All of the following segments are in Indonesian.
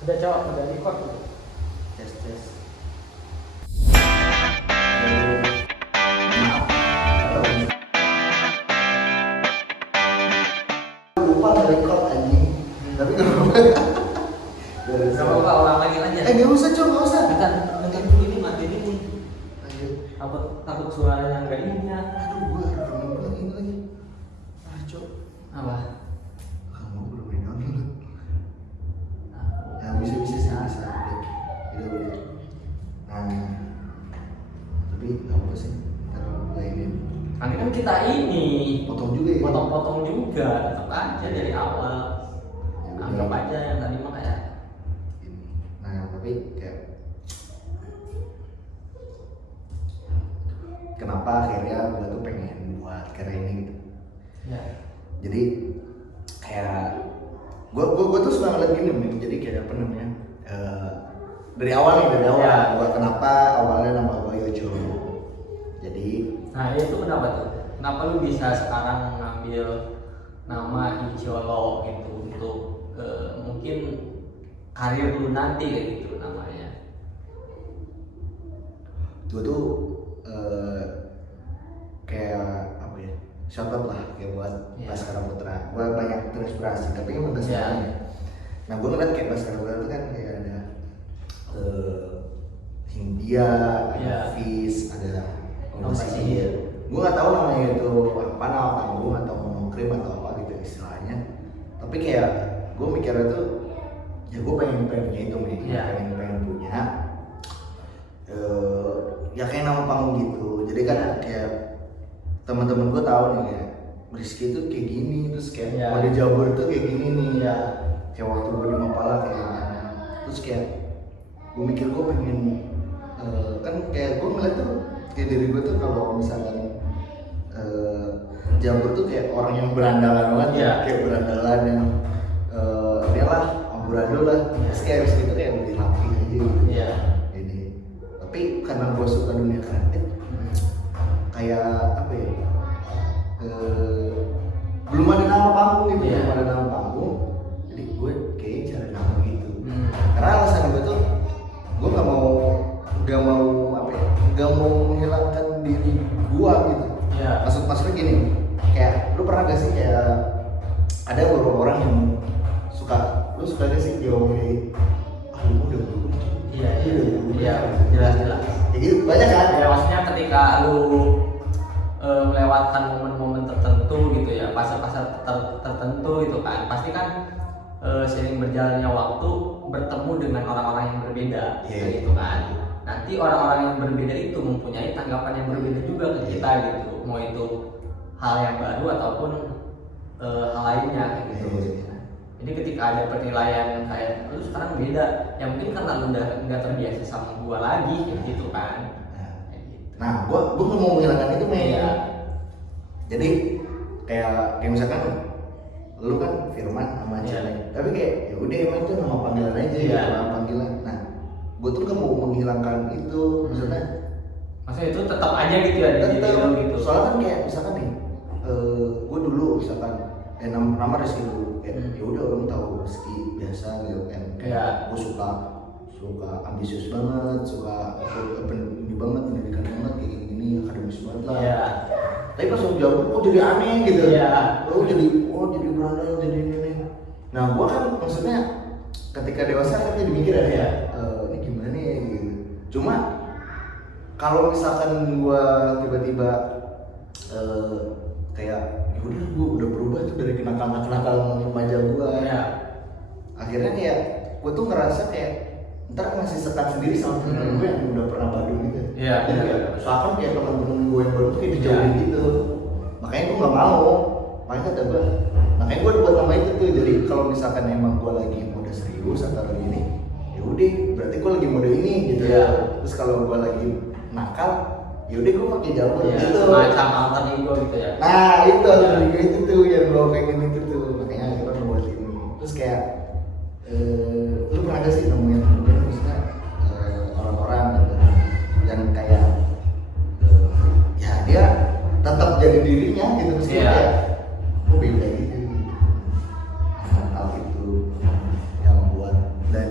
Udah cowok, udah record. Tes tes. Lupa nge-record anjing. Tapi gak apa-apa. Gak apa-apa, ulang lagi aja. Gak usah cok, gak usah. Nonton dulu ini, matiin ini. Lanjut. Takut suaranya nggak ini ya. Aduh, gua rekaman gua ini lagi. Cok. Apa? Kamu belum download. Ya bisa bisa. Udah. Nah, tapi apa sih? Ntar lainin. Nanti kan kita ini Potong juga ya. potong-potong juga, tetap aja dari awal. Anggap aja yang tadi mah kayak Ini. Nah, tapi kayak kenapa akhirnya gue tuh pengen buat karya ini gitu. ya. Jadi kayak gue tuh suka ngeliat gini nih. Jadi kayak apa namanya? Dari awal. Ya. Gua kenapa awalnya nama gue Yojo. Jadi Nah itu kenapa tuh? Kenapa lu bisa sekarang ngambil nama Ijolo gitu untuk mungkin karir lu nanti kayak gitu namanya? gue tuh kayak apa ya? Shout out lah kayak buat Ya. Baskara Putra. Gue banyak terinspirasi, tapi emang gak Ya. semuanya. Nah gue ngeliat kayak Baskara Putra itu kan kayak ada Hindia, ada Ya. Fis, ada Om Basir. Gue nggak tahu namanya itu apa, nama panggung atau ngomong krim atau apa gitu istilahnya. Tapi kayak gue mikirnya tuh ya gue pengen punya itu nih, Ya. pengen punya ya kayak nama panggung gitu. Jadi kan Ya. kayak teman-teman gue tahu nih kayak Rizky tuh kayak gini, terus kayak Ya. Mode Jabur tuh kayak gini nih. Ya. Kayak waktu gue di Mapala kayak gimana. Terus kayak gue mikir gue pengen kan kayak gue ngeliat tuh kayak diri gue tuh kalau misalkan Jambur tuh kayak orang yang berandalan banget Iya. kayak berandalan yang dia lah amburadul lah. Terus kayak Rizky tuh kayak lebih rapi aja gitu. Iya. Ini tapi karena gue suka dunia kreatif kayak apa ya, belum ada nama panggung gitu. Iya. Belum ada nama panggung, jadi gue kayak cari nama gitu. Hmm. Karena alasan gue tuh gue nggak mau apa ya, nggak mau menghilangkan diri gue gitu. Iya. Maksudnya gini, kayak lu pernah gak sih kayak ada beberapa orang yang lu suka gak sih diomongin lu udah berubah. Iya. Lu udah berubah. Iya. Jelas. Kayak gitu banyak kan. Ya maksudnya ketika lu melewatkan momen-momen tertentu gitu ya, fase-fase tertentu gitu kan, pasti kan seiring berjalannya waktu bertemu dengan orang-orang yang berbeda, Iya. gitu kan. Nanti orang-orang yang berbeda itu mempunyai tanggapan yang berbeda juga ke kita gitu, mau itu hal yang baru ataupun hal lainnya kayak gitu. Iya. Jadi ketika ada penilaian kayak lu sekarang beda, ya mungkin karena lu udah nggak terbiasa sama gua lagi gitu kan. Kayak gitu. Nah, gue nggak mau menghilangkan itu, men. Iya. Jadi kayak misalkan lu kan Firman sama Iya. cewek, tapi kayak ya udah emang itu nama panggilan aja, Iya. nama panggilan. Nah, gue tuh nggak mau menghilangkan itu, maksudnya Maksudnya itu tetap aja gitu ya di diri tetap. lu gitu. Soalnya kan kayak misalkan nih, gue dulu misalkan nama Rizky dulu, kayak ya udah orang tahu Rizky biasa gitu kan. Iya. Kayak gue suka ambisius banget, suka ini banget, pendidikan banget, kayak gini akademis banget lah. Iya. Tapi pas aku jawab, kok jadi aneh gitu. Iya. jadi berandal, jadi ini. Nah, gua kan maksudnya ketika dewasa kan jadi mikir ya, Iya. Ini gimana nih gitu. Cuma kalau misalkan gua tiba-tiba kayak ya udah gua udah berubah tuh dari kenakalan remaja gua. Iya. Akhirnya kayak gua tuh ngerasa kayak ntar masih sekat sendiri sama temen gue yang udah pernah Badung gitu. Iya. Jadi kayak seakan kayak temen-temen gue yang baru tuh kayak dijauhin gitu. Makanya gue nggak mau. Makanya kata gue, makanya gue buat nama itu tuh. Jadi kalau misalkan emang gue lagi mode serius atau lagi ini, ya udah berarti gue lagi mode ini gitu. Iya. Terus kalau gue lagi nakal, ya udah gue pakai Jambur Iya. gitu. Macam alter ego gitu ya. Nah itu alter ego itu tuh yang gue pengen itu tuh. Makanya akhirnya gue buat ini. Terus kayak lu pernah gak sih nemuin maksudnya orang-orang gitu, yang kayak ya dia tetap jadi dirinya gitu meskipun Iya. kayak kok beda gitu. Hal itu yang buat dan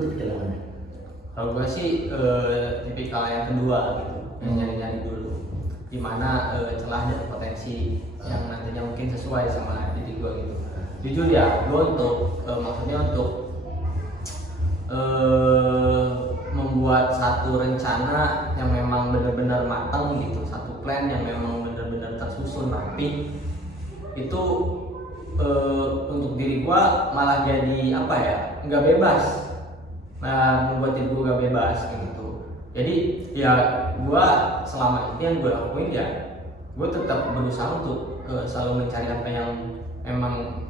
tipikal yang mana? Kalau gue sih tipikal yang kedua gitu, yang nyari-nyari dulu dimana celah dan potensi yang nantinya mungkin sesuai sama diri gue gitu. Jujur ya, gue untuk maksudnya untuk membuat satu rencana yang memang benar-benar matang gitu, satu plan yang memang benar-benar tersusun rapi, itu untuk diri gua malah jadi apa ya, nggak bebas, nah membuat diri gua nggak bebas gitu. Jadi ya gua selama ini yang gua lakuin ya gua tetap berusaha untuk selalu mencari apa yang memang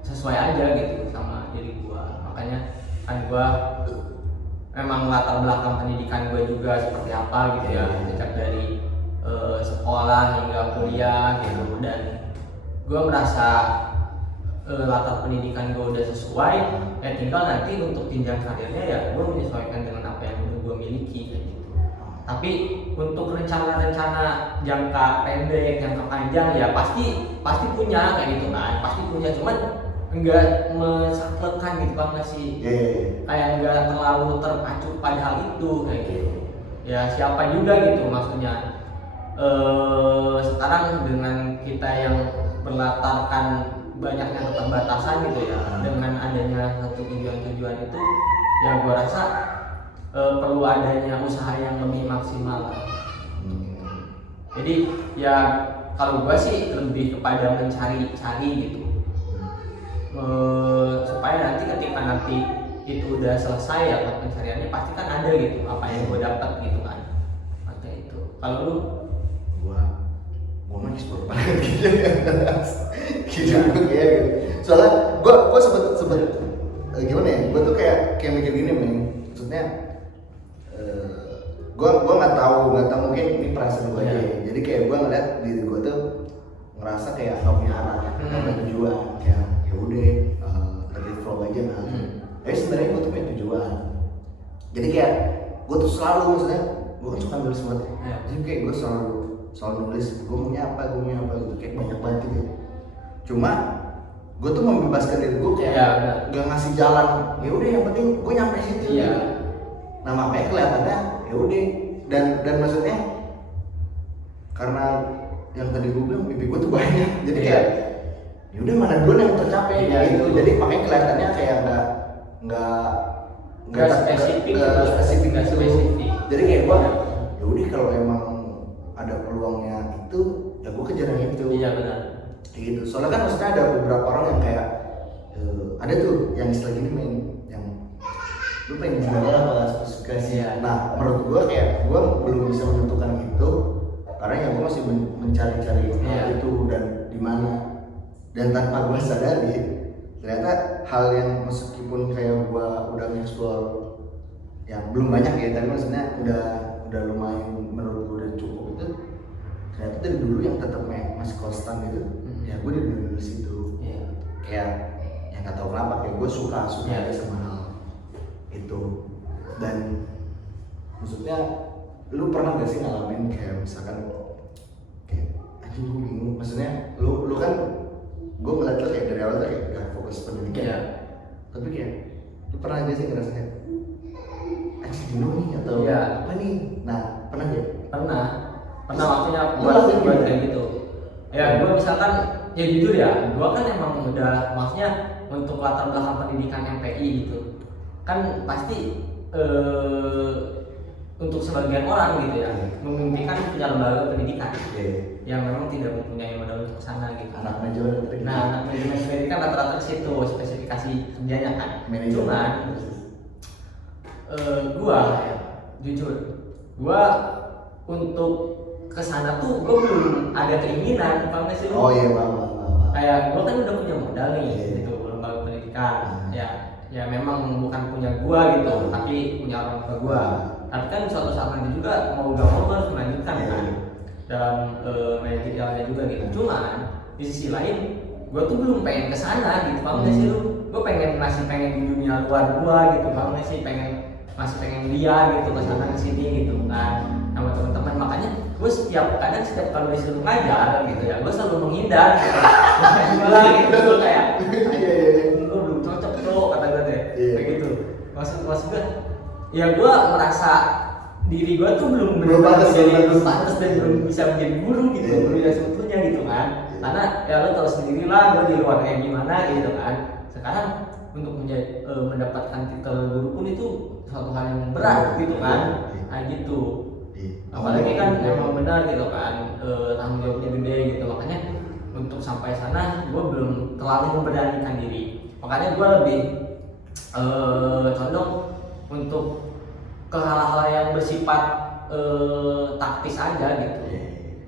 sesuai aja gitu sama diri gua. Makanya kan gua memang latar belakang pendidikan gue juga seperti apa gitu ya, sejak dari sekolah hingga kuliah gitu, dan gue merasa latar pendidikan gue udah sesuai, ya tinggal nanti untuk jenjang karirnya ya gue menyesuaikan dengan apa yang udah gue miliki kayak gitu. Tapi untuk rencana-rencana jangka pendek, jangka panjang ya pasti punya kayak gitu kan, pasti punya, cuman enggak mensaklekan gitu Bang, nggak sih? Kayak enggak terlalu terpacu pada hal itu kayak gitu. Ya siapa juga gitu maksudnya. Sekarang dengan kita yang berlatarkan banyaknya keterbatasan gitu ya, dengan adanya satu tujuan-tujuan itu, ya gua rasa perlu adanya usaha yang lebih maksimal. Jadi ya kalau gua sih lebih kepada mencari-cari gitu. Supaya nanti itu udah selesai ya pencariannya, pasti kan ada gitu apa yang gue dapat gitu kan, makanya itu. Kalau lu? Gua mah explore banget gitu gitu kayak gitu. Soalnya gua sempet gimana ya, gua tuh kayak mikir gini men, maksudnya gua nggak tahu mungkin ini perasaan gua aja ya. Jadi kayak gua ngeliat diri gua tuh ngerasa kayak nggak punya arah, nggak punya tujuan, kayak udah lagi flow aja nah. Tapi sebenarnya gue tuh punya tujuan. Jadi kayak gue tuh selalu, maksudnya gue kan suka nulis banget. Jadi kayak gue selalu nulis gue maunya apa gitu, kayak banyak banget gitu. Cuma gue tuh membebaskan diri gue kayak gak ngasih jalan. Ya udah yang penting gue nyampe situ. Nah makanya kelihatannya ya udah dan maksudnya karena yang tadi gue bilang mimpi gue tuh banyak. Jadi kayak ya udah mana dulu yang tercapai gitu. Jadi makanya kelihatannya kayak nggak spesifik gitu. Jadi kayak gua ya udah kalau emang ada peluangnya itu ya gua kejar yang itu. Iya benar. Gitu. Soalnya kan maksudnya ada beberapa orang yang kayak ada tuh yang istilah gini main yang lu pengen gimana apa spesifikasi. Nah menurut gua kayak gua belum bisa menentukan itu karena ya gua masih mencari-cari itu dan di mana. Dan tanpa gue sadari, ternyata hal yang meskipun kayak gue udah nge-explore yang belum banyak ya, tapi maksudnya udah lumayan menurut gue udah cukup itu, ternyata dari dulu yang tetap masih konstan gitu, ya gue dari dulu situ, kayak yang nggak tahu kenapa kayak gue suka aja sama hal itu. Dan maksudnya lu pernah gak sih ngalamin kayak misalkan kayak anjing gue bingung, maksudnya lu kan gue ngeliat lo kayak dari awal tuh kayak gak fokus pendidikan tapi kayak lu pernah aja sih ngerasa kayak anjing jenuh nih atau apa nih? Nah pernah gak? Pernah waktunya buat kayak gitu ya. Gue misalkan ya jujur ya, gue kan emang udah maksudnya untuk latar belakang pendidikan MPI gitu kan pasti untuk sebagian orang gitu ya memimpikan punya lembaga pendidikan yang memang tidak mempunyai modal untuk kesana gitu. Anak manajemen pendidikan rata-rata ke situ spesifikasi kerjanya kan. Cuman gua ya, jujur gua untuk kesana tuh gua belum ada keinginan, paham gak sih lu? Bang. Kayak gua kan udah punya modal nih gitu lembaga pendidikan. Ya memang bukan punya gua gitu, tapi punya orang tua gua. Tapi kan suatu saat nanti juga mau gak mau harus melanjutkan kan dalam manajerialnya juga gitu. Cuman di sisi lain gue tuh belum pengen kesana gitu, paham gak sih lu? Gue masih pengen di dunia luar gua gitu, paham gak sih? Masih pengen lihat gitu kesana kesini gitu kan sama teman-teman. Makanya gue setiap kalau disuruh ngajar gitu ya gue selalu menghindar gitu. Gitu gue kayak gue belum cocok tuh kata gue deh kayak gitu. maksud gue ya gue merasa diri gue tuh belum pantas, jadi belum pantas dan belum bisa menjadi guru gitu, guru yang sebetulnya gitu kan. Karena ya lo tahu sendiri lah gue di luar kayak gimana gitu kan. Sekarang untuk mendapatkan titel guru pun itu suatu hal yang berat gitu kan. Nah gitu. Apalagi kan memang benar gitu kan, tanggung jawabnya gede gitu. Makanya untuk sampai sana gue belum terlalu memberanikan diri. Makanya gue lebih condong untuk ke hal-hal yang bersifat taktis aja gitu.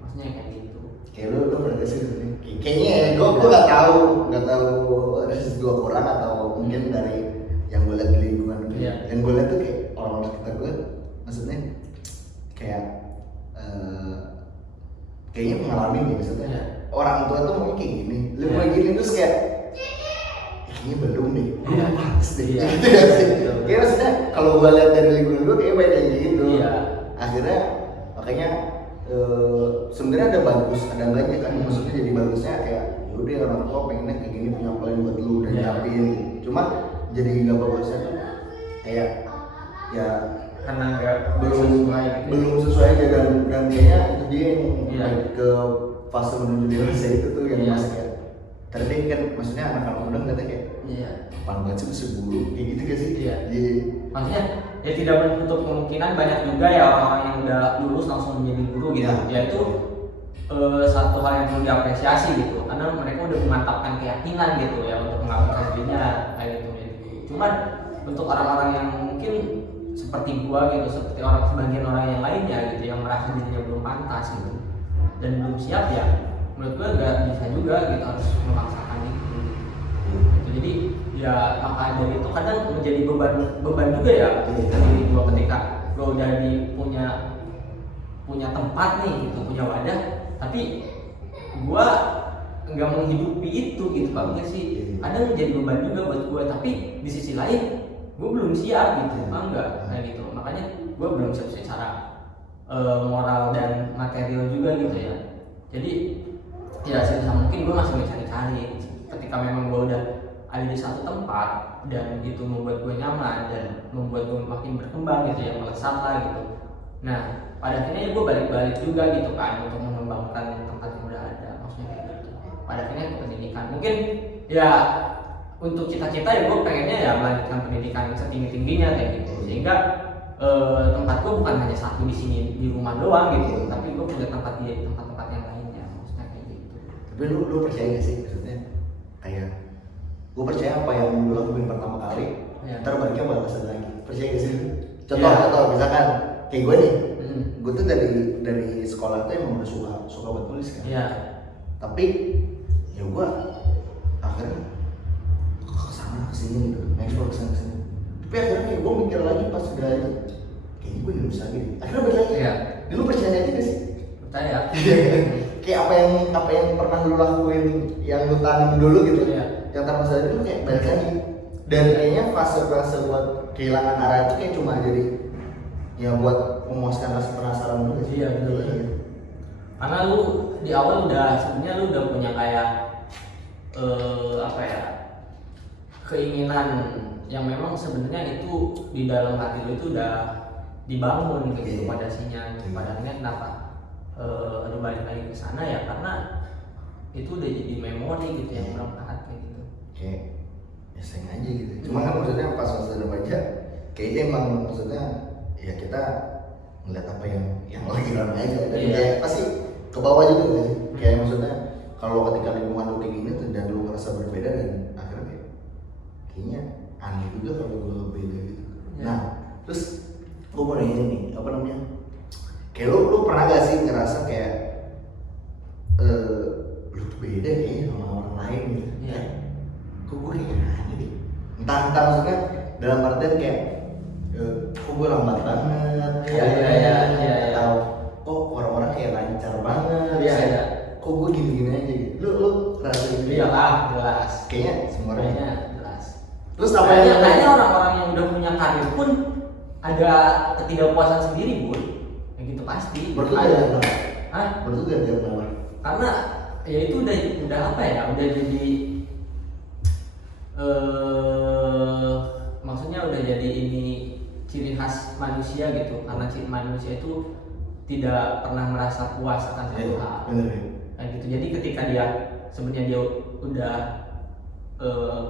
Maksudnya kayak gitu. Kayak lu pernah sih kayaknya ya, gue nggak tahu resis gue kurang atau mungkin dari yang gue lihat di lingkungan gue. Yang gue lihat tuh kayak orang-orang sekitar gue, maksudnya kayak kayaknya mengalami nih maksudnya orang tua tuh mungkin kayak gini, lu kayak gini terus kayak kayaknya belum deh, belum pantas deh, gitu ya sih. Kayak maksudnya kalau gue lihat dari lingkungan gue kayak banyak yang gitu. Akhirnya makanya sebenarnya ada bagus, ada banyak kan, maksudnya jadi bagusnya kayak yaudah orang tua pengennya kayak gini punya plan buat lu dan nyiapin. Cuma jadi nggak bagusnya tuh kayak ya karena nggak belum sesuai aja dan kayaknya itu dia yang ke fase menuju dewasa itu tuh yang masih kayak tadi kan maksudnya anak-anak muda ngeliatnya kayak apaan banget sih bisa guru kayak gitu gak sih? Maksudnya ya tidak menutup kemungkinan banyak juga ya orang-orang yang udah lulus langsung menjadi guru gitu. Ya itu satu hal yang perlu diapresiasi gitu, karena mereka udah memantapkan keyakinan gitu ya untuk mengabdikan dirinya kayak gitu. Cuman untuk orang-orang yang mungkin seperti gua gitu, seperti sebagian orang yang lainnya gitu yang merasa dirinya belum pantas gitu dan belum siap, ya menurut gua nggak bisa juga gitu harus memaksakan itu gitu. Jadi ya maka dari itu kadang menjadi beban juga ya dari gua ketika gua udah punya tempat nih gitu, punya wadah, tapi gua nggak menghidupi itu gitu, paham nggak sih? Kadang menjadi beban juga buat gua, tapi di sisi lain gue belum siap gitu, enggak kayak gitu. Makanya gue belum siap secara moral dan material juga gitu ya. Jadi ya sebisa mungkin gue masih mencari-cari. Ketika memang gue udah ada di satu tempat dan itu membuat gue nyaman dan membuat gue makin berkembang gitu ya, melesat lah gitu. Nah pada akhirnya gue balik-balik juga gitu kan untuk mengembangkan tempat yang udah ada, maksudnya kayak gitu. Pada akhirnya ke pendidikan mungkin ya. Untuk cita-cita ya gue pengennya ya melanjutkan pendidikan setinggi-tingginya kayak gitu, sehingga tempat gue bukan hanya satu di sini di rumah doang gitu, tapi gue punya tempat di tempat-tempat yang lainnya, maksudnya kayak gitu. Tapi lu percaya gak sih maksudnya kayak gue percaya apa yang lu lakuin pertama kali ntar baliknya bakal ada lagi, percaya gak sih? Contoh misalkan kayak gue nih, gue tuh dari sekolah tuh emang udah suka buat tulis kan, tapi ya gue akhirnya kesini gitu, ekspor kesini. Tapi akhirnya kayak gue mikir lagi pas udah itu, kayaknya gue nggak bisa gitu. Akhirnya balik lagi. Dulu percaya aja sih. Percaya. Kayak apa yang pernah lu lakuin, yang lu tanam dulu gitu, yang tanpa sadar itu kayak balik lagi. Dan kayaknya fase-fase buat kehilangan arah itu kayak cuma jadi ya buat memuaskan rasa penasaran dulu sih. Iya betul. Karena lu di awal sebenarnya lu udah punya kayak apa ya? Keinginan yang memang sebenarnya itu di dalam hati lo itu udah dibangun gitu fondasinya. Pada akhirnya kenapa lu balik lagi ke sana ya karena itu udah jadi memori gitu yang bermanfaat kayak gitu. Kayak ya sering aja gitu. Cuma kan maksudnya pas masa remaja kayaknya emang maksudnya ya kita ngeliat apa yang lagi ramai aja dan kayak pasti ke bawah juga sih. Kayak maksudnya kalau ketika lingkungan lu kayak gini tuh dan lu ngerasa berbeda dan kayaknya aneh juga kalau gue beda gitu. Nah, terus gue mau nanya nih, apa namanya? Kayak lu pernah gak sih ngerasa kayak lu tuh beda kayaknya sama orang lain gitu? Kok gue kayak aneh deh? Entah maksudnya dalam artian kayak kok gue lambat banget? Atau kok orang-orang kayak lancar banget? Kok gue gini-gini aja gitu? Lu ngerasa gitu? Iyalah, jelas. Kayaknya semua orang. Terus kayaknya orang-orang yang udah punya karir pun ada ketidakpuasan sendiri bun, kayak gitu pasti. Bertugas Hah? Bertugas ya benar. Karena ya itu udah apa ya, udah jadi maksudnya udah jadi ini ciri khas manusia gitu, karena ciri manusia itu tidak pernah merasa puas akan satu hal. Kayak gitu. Jadi ketika dia sebenarnya dia udah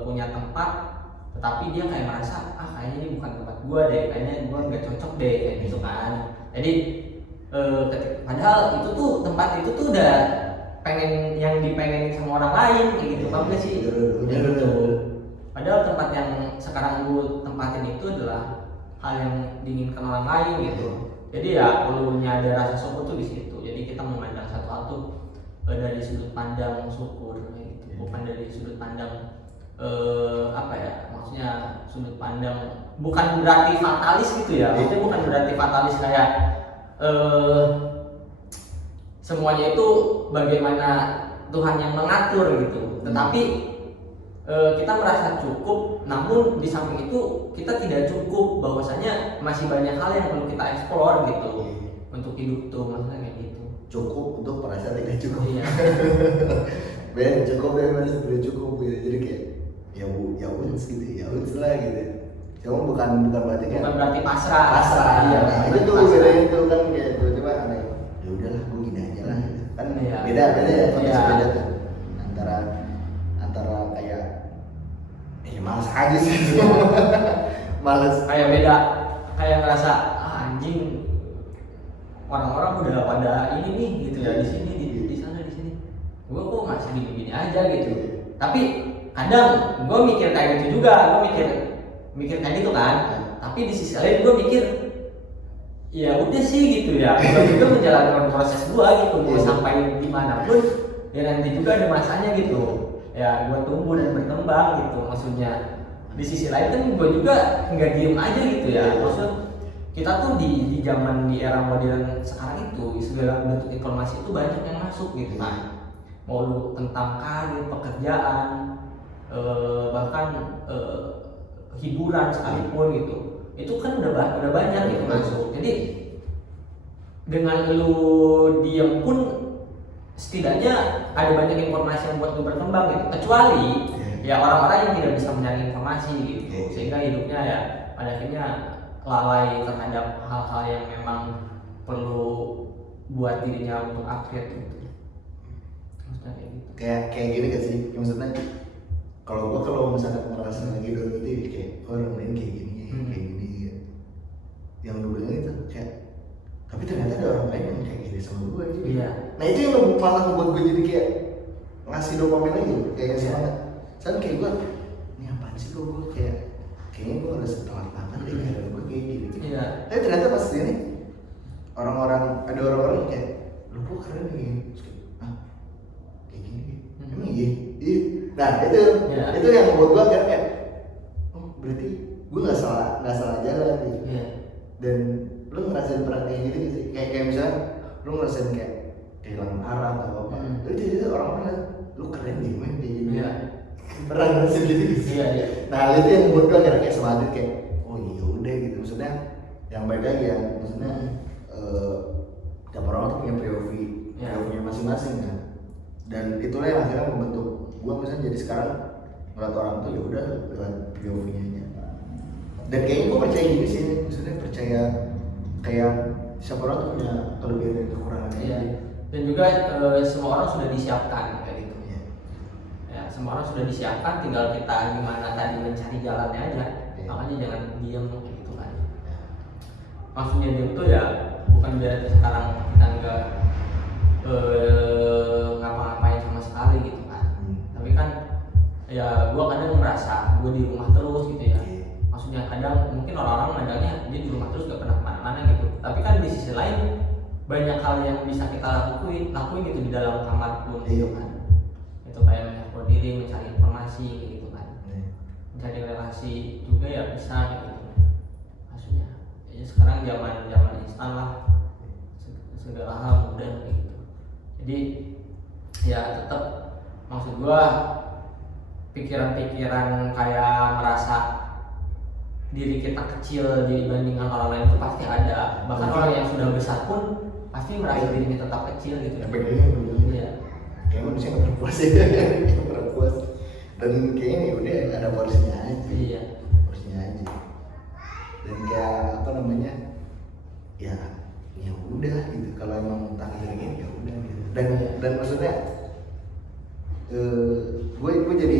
punya tempat, tetapi dia kayak merasa kayaknya ini bukan tempat gua deh, kayaknya gua nggak cocok deh kayak gitu kan. Jadi padahal itu tuh tempat itu tuh udah pengen yang dipengenin sama orang lain kayak gitu, paham gak sih? Gitu. Padahal tempat yang sekarang lu tempatin itu adalah hal yang diinginkan orang lain gitu. Jadi ya perlunya ada rasa syukur tuh di situ. Jadi kita memandang satu hal tuh dari sudut pandang syukur gitu, bukan dari sudut pandang maksudnya sudut pandang bukan berarti fatalis gitu ya. Maksudnya bukan berarti fatalis kayak semuanya itu bagaimana Tuhan yang mengatur gitu. Tetapi kita merasa cukup, namun di samping itu kita tidak cukup, bahwasanya masih banyak hal yang perlu kita eksplor gitu untuk hidup tuh, maksudnya kayak gitu. Cukup untuk merasa tidak cukup. Iya. Ben cukup dan merasa tidak cukup gitu. Jadi kayak ya udah gitu, ya udah lah gitu. Cuma bukan berarti kan. Bukan berarti pasrah. Iya. Nah, Itu tuh beda itu kan kayak tiba-tiba ada ya udahlah gue gini aja lah gitu. Kan Iya. beda ya konteks Iya. beda tuh antara kayak malas aja sih. Malas Kayak beda, kayak ngerasa anjing orang-orang udah pada ini nih gitu ya, di sini di sana di sini. Gue kok masih gini-gini aja gitu. Tapi kadang gue mikir kayak gitu juga, gue mikir kayak gitu kan. Tapi di sisi lain gue mikir ya udah sih gitu ya. Gue juga menjalankan proses gue gitu, mau sampai dimanapun ya nanti juga ada masanya gitu. Ya gue tumbuh dan berkembang gitu, maksudnya. Di sisi lain kan gue juga nggak diem aja gitu ya. Maksud kita tuh di zaman di era modern sekarang itu segala bentuk informasi itu banyak yang masuk gitu kan. Mau lu tentang karir, pekerjaan, bahkan hiburan sekalipun gitu, itu kan udah banyak gitu masuk. Jadi dengan lu diem pun setidaknya ada banyak informasi yang buat lu berkembang gitu. Kecuali ya orang-orang yang tidak bisa mencari informasi gitu, sehingga hidupnya ya pada akhirnya lalai terhadap hal-hal yang memang perlu buat dirinya untuk upgrade gitu. Maksudnya kayak gitu. Kayak gini gak sih? Maksudnya kalau misalnya ngerasa lagi dulu itu kayak orang lain kayak gini gitu. Yang lu bilang itu kayak tapi ternyata ada orang lain yang kayak gini sama gue gitu. Iya. Nah itu yang malah membuat gue jadi kayak ngasih dopamin lagi kayak semangat. Soalnya kayak gue ini apaan sih gue kayaknya gue harus telat banget deh karena gue kayak gini gitu. Iya. Tapi ternyata pas ini ada orang yang kayak lu kok keren nih kayak gini emang iya. Nah itu yang membuat gue kayak berarti gue nggak salah jalan gitu. Iya. Dan lu ngerasain pernah kayak gitu sih kayak misalnya lu ngerasain kayak kehilangan arah atau apa itu jadi orang-orang lu keren nih main kayak gini. Iya. Pernah ngerasain gitu sih. Iya. Nah itu yang membuat gue kayak semangat kayak oh iya udah gitu, maksudnya yang baik lagi ya, maksudnya tiap orang tuh punya POV-nya masing-masing kan, dan itulah yang akhirnya membentuk gue misalnya jadi sekarang ngeliat orang tuh ya udah lewat POV-nya aja. Dan kayaknya gue percaya gini sih, maksudnya percaya kayak siapa orang tuh punya kelebihan dan kekurangannya. Iya. Dan juga semua orang sudah disiapkan kayak gitu. Iya. Ya, semua orang sudah disiapkan, tinggal kita gimana tadi mencari jalannya aja. Iya. Makanya jangan diam gitu kan. Maksudnya diam tuh ya bukan berarti sekarang kita nggak ngapa-ngapain sama sekali gitu kan. Tapi kan ya gua kadang merasa gua di rumah terus gitu ya. Maksudnya kadang mungkin orang-orang mandangnya dia di rumah terus gak pernah kemana-mana gitu. Tapi kan di sisi lain banyak hal yang bisa kita lakuin gitu di dalam kamar pun gitu kan. Itu kayak mengeksplor diri, mencari informasi gitu kan. Mencari relasi juga ya bisa gitu. Maksudnya ya sekarang zaman instan lah, segala hal mudah gitu. Jadi ya tetap maksud gua pikiran-pikiran kayak merasa diri kita kecil dibandingkan orang lain itu pasti ada. Bahkan orang yang sudah besar pun pasti merasa dirinya tetap kecil gitu. Iya. Kayak manusia nggak pernah puas ya, nggak pernah puas. Dan kayaknya udah ada porsinya aja. Iya. Porsinya aja. namanya ya udah gitu, kalau emang takdir ini ya udah gitu. Dan maksudnya gue jadi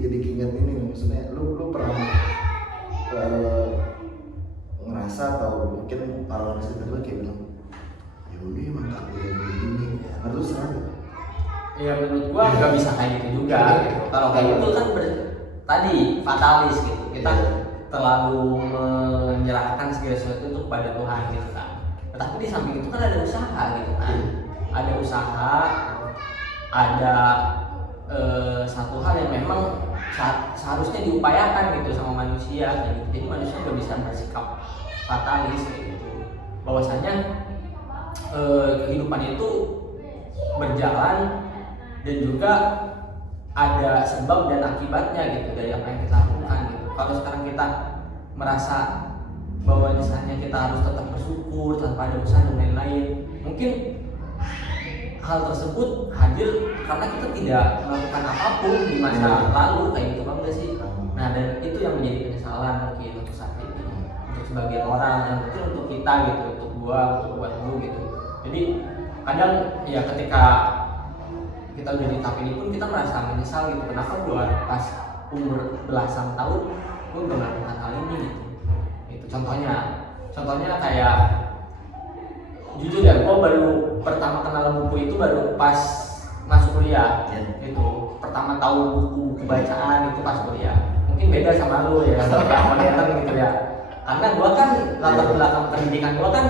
keinget ini, maksudnya lu pernah ngerasa atau mungkin orang sekitar lu kayak bilang ya udah emang takdir begini, harus selalu. Ya menurut gua nggak bisa kayak gitu juga gitu. Kalau kayak gitu kan tadi fatalis gitu, kita terlalu menyerahkan segala sesuatu itu kepada Tuhan gitu kan. Tapi di samping itu kan ada usaha gitu kan, ada usaha, ada satu hal yang memang seharusnya diupayakan gitu sama manusia gitu. Jadi manusia nggak bisa bersikap fatalis kayak gitu, bahwasanya kehidupan itu berjalan dan juga ada sebab dan akibatnya gitu dari apa yang kita lakukan gitu. Kalau sekarang kita merasa bahwa misalnya kita harus tetap bersyukur tanpa ada usaha dan lain-lain, mungkin hal tersebut hadir karena kita tidak melakukan apapun di masa lalu kayak gitu, bang sih. Nah, dan itu yang menjadi penyesalan mungkin untuk saat ini, untuk sebagian orang, dan mungkin untuk kita gitu, untuk gua, untuk buat lu gitu. Jadi kadang ya ketika kita udah di tahap ini pun kita merasa menyesal gitu, kenapa gua pas umur belasan tahun gua udah melakukan hal ini gitu. Itu contohnya kayak jujur ya, gua baru pertama kenal buku itu baru pas masuk kuliah gitu. Pertama tahu buku bacaan itu pas kuliah. Mungkin beda sama lu ya, sama modern gitu ya. Karena gua kan latar belakang pendidikan gua kan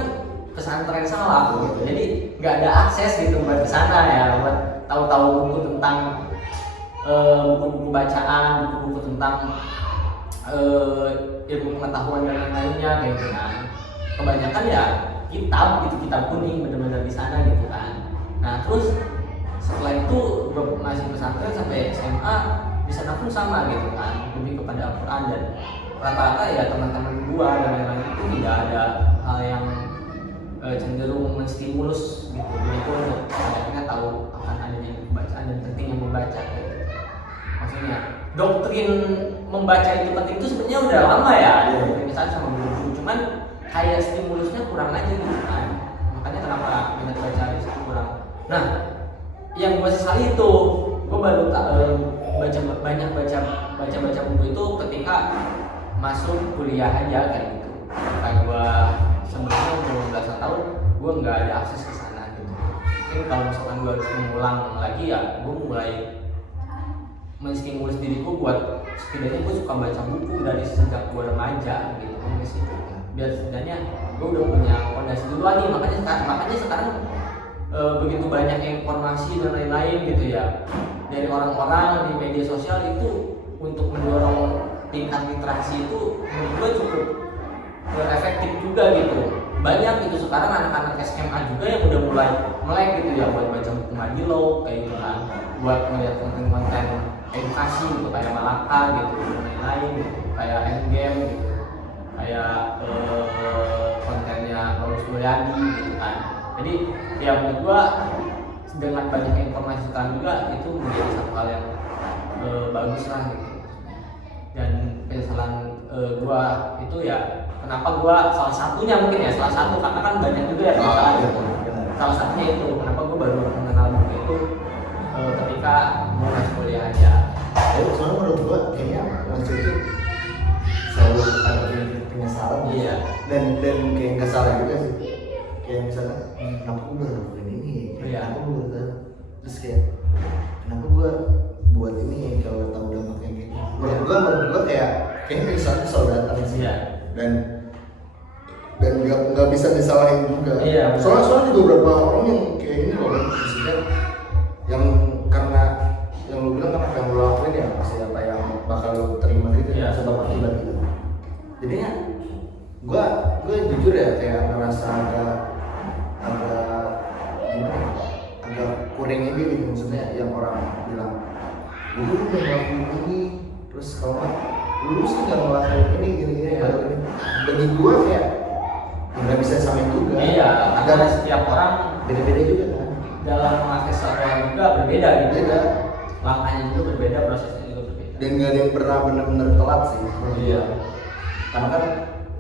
pesantren salaf gitu. Jadi nggak ada akses gitu buat kesana ya, buat tahu-tahu buku tentang buku-buku bacaan, buku-buku tentang ilmu pengetahuan dan lain-lainnya kayak gitu kan. Kebanyakan ya kitab gitu, kitab kuning benar-benar di sana gitu kan. Nah terus setelah itu masih pesantren sampai SMA, di sana pun sama gitu kan, lebih kepada Al-Quran, dan rata-rata ya teman-teman gua dan lain-lain itu tidak ada hal yang cenderung menstimulus gitu. Jadi itu untuk akhirnya tahu akan adanya pembacaan dan pentingnya membaca gitu. Maksudnya doktrin membaca itu penting itu sebenarnya udah lama ya, misalnya sama guru, cuman kayak stimulusnya kurang aja gitu kan. Makanya kenapa minat baca itu kurang. Nah, yang gue sesali itu, gue baru banyak baca buku itu ketika masuk kuliah aja kayak gitu. Kayak gue sebelumnya umur belasan tahun, gue nggak ada akses ke sana gitu. Mungkin kalau misalkan gue harus mengulang lagi ya, gue mulai menstimulus diriku buat setidaknya gue suka baca buku dari sejak gue remaja gitu kan sih. Biar setidaknya gue udah punya fondasi duluan nih. Makanya sekarang begitu banyak informasi dan lain-lain gitu ya dari orang-orang di media sosial itu untuk mendorong tingkat literasi itu menurut gue cukup efektif juga gitu. Banyak gitu sekarang anak-anak SMA juga yang udah mulai melek gitu ya buat baca buku Madilog kayak gitu kan, buat melihat konten-konten edukasi gitu kayak Malaka gitu dan lain-lain gitu, kayak Endgame gitu, kayak kontennya Paulus Mulyadi gitu kan. Jadi ya menurut gua dengan banyaknya informasi sekarang juga itu menjadi satu hal yang bagus lah gitu. Dan penyesalan gua itu ya kenapa gua salah satunya mungkin ya karena kan banyak juga ya penyesalan gitu. Salah satunya itu kenapa gua baru mengenal buku itu ketika mau masuk kuliah aja. Soalnya menurut gua kayaknya waktu itu selalu ada penyesalan. Iya. Dan kayak nggak salah juga sih. Kayak misalnya kenapa gue baru lakuin ini, kenapa gue terus kayak kenapa gue buat ini kalau tahu udah kayak gini. Menurut gue kayak misalnya selalu datang sih. Dan nggak bisa disalahin juga. Iya. Soalnya juga beberapa orang yang kayak ini loh, maksudnya yang karena yang lu bilang kan apa yang lu lakuin ya pasti apa yang bakal lu terima gitu ya, sebab akibat gitu. Jadinya gue jujur ya kayak ngerasa agak kurang ini gitu, maksudnya yang orang bilang gue udah ngelakuin ini terus kalau lu sih nggak ngelakuin ini gini bagi gue kayak nggak bisa samain juga. Iya, karena setiap orang beda-beda juga kan dalam mengakses suatu hal juga berbeda gitu. Beda, langkahnya juga berbeda, prosesnya juga berbeda, dan nggak ada yang pernah benar-benar telat sih. Iya. Karena kan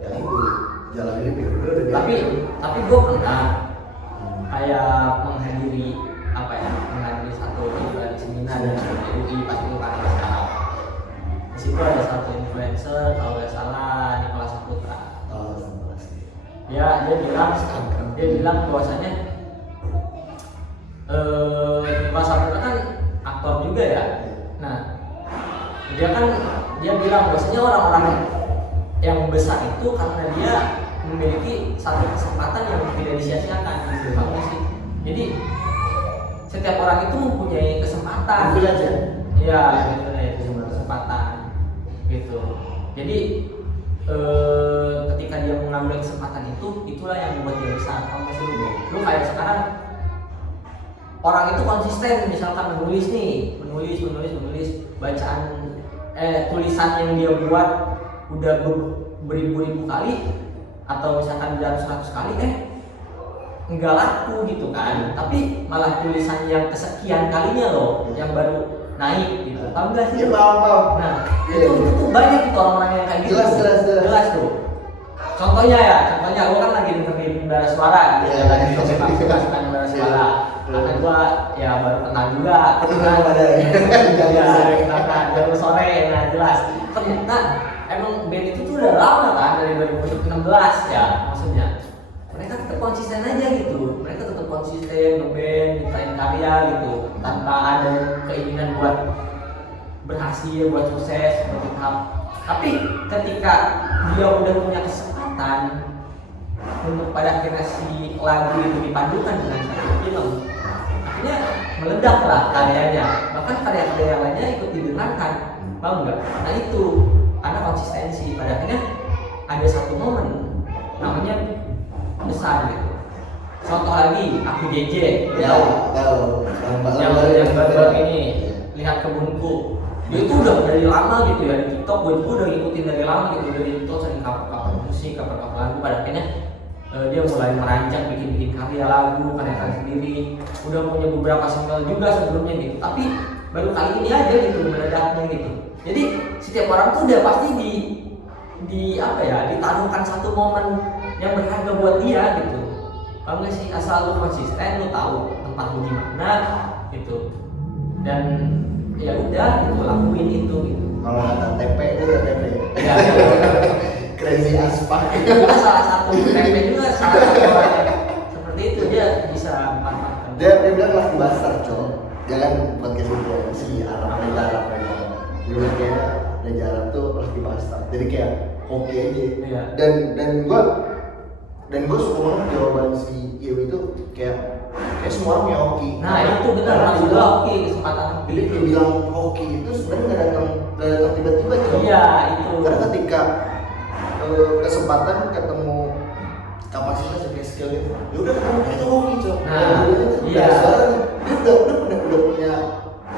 ya itu jalan ini tapi gue pernah kayak menghadiri satu event seminar dari UI pas itu kan di situ ada satu influencer kalau nggak salah Nicholas Saputra. Dia bilang bahwasanya Nicholas Saputra kan aktor juga ya. Nah dia bilang bahwasanya orang-orang yang besar itu karena dia memiliki satu kesempatan yang tidak disia-siakan gitu sih. Jadi setiap orang itu mempunyai kesempatan. Iya, kesempatan gitu. Jadi ketika dia mengambil kesempatan itulah yang membuat dia besar. Kamu sih lu kayak sekarang orang itu konsisten misalkan menulis bacaan tulisan yang dia buat udah beribu-ribu kali atau misalkan udah 100 kali nggak laku gitu kan, tapi malah tulisan yang kesekian kalinya loh yang baru naik gitu. Paham nggak sih? Iya, paham. Nah itu banyak gitu orang-orang yang kayak gitu. Jelas tuh. Contohnya gua kan lagi dengerin Bara Suara gitu ya, lagi suka Bara Suara. Karena gua ya baru kenal juga. Jalur sore, nah jelas. Ternyata emang band itu tuh udah lama kan, dari 2016 ya maksudnya. Mereka tetap konsisten aja gitu. Mereka tetap konsisten ngeband, nyiptain karya gitu, tanpa ada keinginan buat berhasil, buat sukses, buat tetap. Tapi ketika dia udah punya kesempatan untuk pada akhirnya si lagu itu dipadukan dengan satu film, akhirnya meledak lah karyanya. Bahkan karya-karya yang lainnya ikut didengarkan, paham nggak? Nah itu karena konsistensi. Pada akhirnya ada satu momen namanya besar gitu. Contoh lagi aku JJ, yang baru ini lihat kebunku. Dia itu udah dari lama gitu ya di TikTok. Gue udah ngikutin dari lama gitu, dari TikTok sering cover musik, cover lagu. Pada akhirnya dia mulai merancang bikin karya karya sendiri. Udah punya beberapa single juga sebelumnya gitu. Tapi baru kali ini aja gitu meledaknya gitu. Jadi setiap orang tuh udah pasti ditaruhkan satu momen yang berharga buat dia gitu. Kalau nggak sih, asal lu konsisten, lu tahu tempat lu di mana gitu. Dan ya udah gitu, lakuin itu gitu. Kalau kata TP itu udah TP. Ya, Crazy Aspak. Itu juga salah satu TP juga salah satu orang yang seperti itu, dia bisa manfaatkan. Dia bilang lagi basar, coy. Dia kan podcast itu si Arab mereka. Dia bilang kayak Raja Arab tuh lagi basar. Jadi kayak hoki aja. Iya. Dan gue suka banget jawaban si Iyo itu kayak semua orang punya hoki. Nah itu benar, maksudnya hoki, kesempatan hoki. Jadi dia bilang hoki itu sebenarnya nggak datang tiba-tiba, coy. Iya itu. Karena ketika kesempatan ketemu kapasitas dan skill gitu, ya udah ketemu itu hoki, coy. Nah, iya. Dia udah punya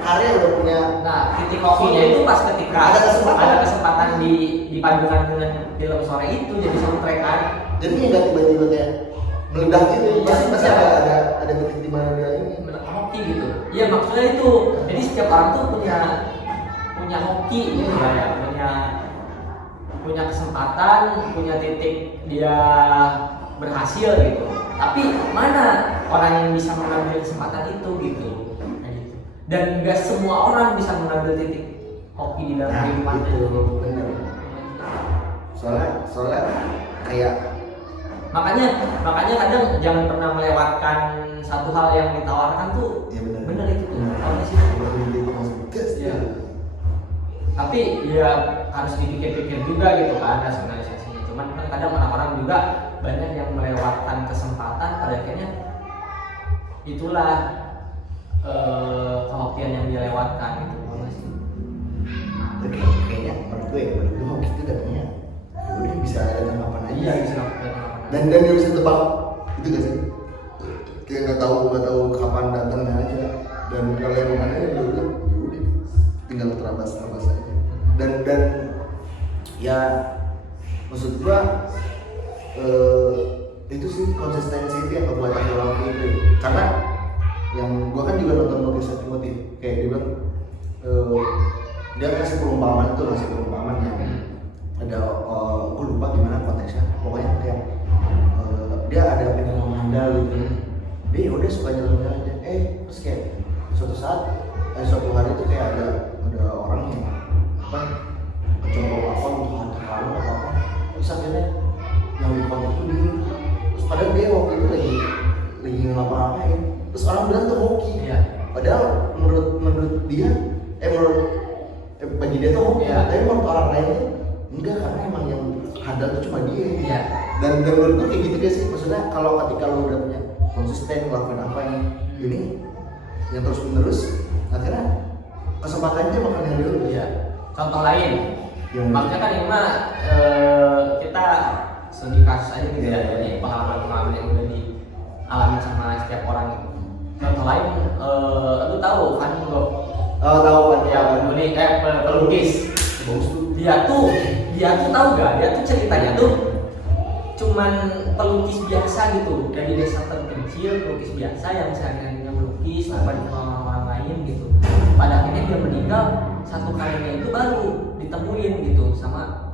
karya, udah punya. Nah, titik hokinya itu pas ketika ada kesempatan dipadukan dengan film sore itu jadi soundtrack kan. Jadi nggak tiba-tiba kayak meledak gitu. Pasti ada titik di mana dia ini hoki gitu. Iya maksudnya itu. Jadi setiap orang tuh punya hoki gitu ya, punya kesempatan, punya titik dia berhasil gitu. Tapi mana orang yang bisa mengambil kesempatan itu gitu. Dan nggak semua orang bisa mengambil titik hoki di dalam kehidupan itu. Benar. Soalnya kayak makanya kadang jangan pernah melewatkan satu hal yang ditawarkan tuh. Ya bener itu tuh. Kalau di sini ya. Tapi ya harus dipikir-pikir juga gitu kan rasionalisasinya. Cuman kan kadang orang-orang juga banyak yang melewatkan kesempatan, pada akhirnya itulah kehokian yang dia lewatkan gitu. Kayaknya menurut gue hoki itu datangnya udah bisa datang kapan aja. Iya bisa datang. Dan dia bisa tebak itu gak sih? Kayak nggak tahu kapan datangnya aja. Dan kalau yang mana ya udah tinggal terabas aja. Dan ya maksud gua itu sih konsistensi itu yang ngebuat orang itu. Karena yang gua kan juga nonton podcast Timothy, kayak dia bilang dia ngasih perumpamaan ya. Ada gue lupa gimana konteksnya, pokoknya kayak handal gitu. Dia udah suka jalan-jalan aja. Terus kayak suatu hari itu kayak ada orang yang apa mencoba apa untuk hantar lalu atau apa. Terus akhirnya yang di kontak tuh dia. Terus padahal dia waktu itu lagi ngapa-ngapain. Terus orang bilang tuh hoki. Iya. Padahal menurut dia bagi dia tuh hoki. Iya. Tapi menurut orang lain enggak, karena emang yang handal tuh cuma dia. Iya. Dan menurut gue kayak gitu guys sih, maksudnya kalau ketika lo udah punya konsisten ngelakuin apa yang ini yang terus menerus, akhirnya kesempatannya bakal nyari dulu. Iya. Contoh lain, maksudnya kan ini mah kita studi kasus aja gitu ya, dari pengalaman yang udah dialami sama setiap orang. Contoh lain, lu tahu Van Gogh? Oh tahu kan ya, pelukis. bagus tuh. Dia tuh tahu gak? Dia tuh ceritanya tuh cuman pelukis biasa gitu, dari desa terpencil, pelukis biasa yang sehari-harinya melukis tanpa dikenal orang lain gitu. Pada akhirnya dia meninggal, satu karyanya itu baru ditemuin gitu sama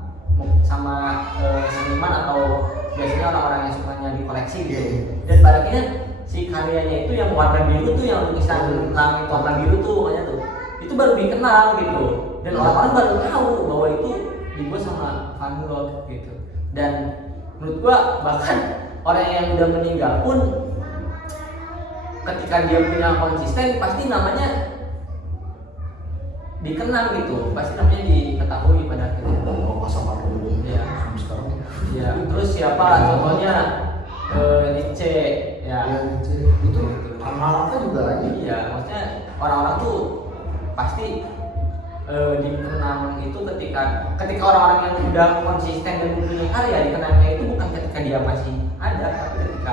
seniman atau biasanya orang-orang yang sukanya dikoleksi gitu. Dan pada akhirnya si karyanya itu yang warna biru tuh, yang lukisan langit warna biru tuh makanya tuh, itu baru dikenal gitu. Dan orang-orang baru tahu bahwa itu dibuat sama Van Gogh gitu. Dan menurut gua bahkan orang yang udah meninggal pun ketika dia punya konsisten pasti namanya dikenal gitu, pasti namanya diketahui pada akhirnya. Oh pasang parah dulu ya sekarang ya. Terus siapa contohnya Nietzsche ya, itu amalnya juga lagi. Iya, maksudnya orang-orang tuh pasti dikenang itu ketika orang-orang yang udah konsisten dan punya karya, dikenangnya itu bukan ketika dia masih ada, tapi ketika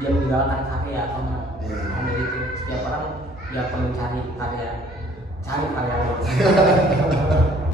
dia meninggalkan karya atau ada gitu. Setiap orang dia perlu cari karya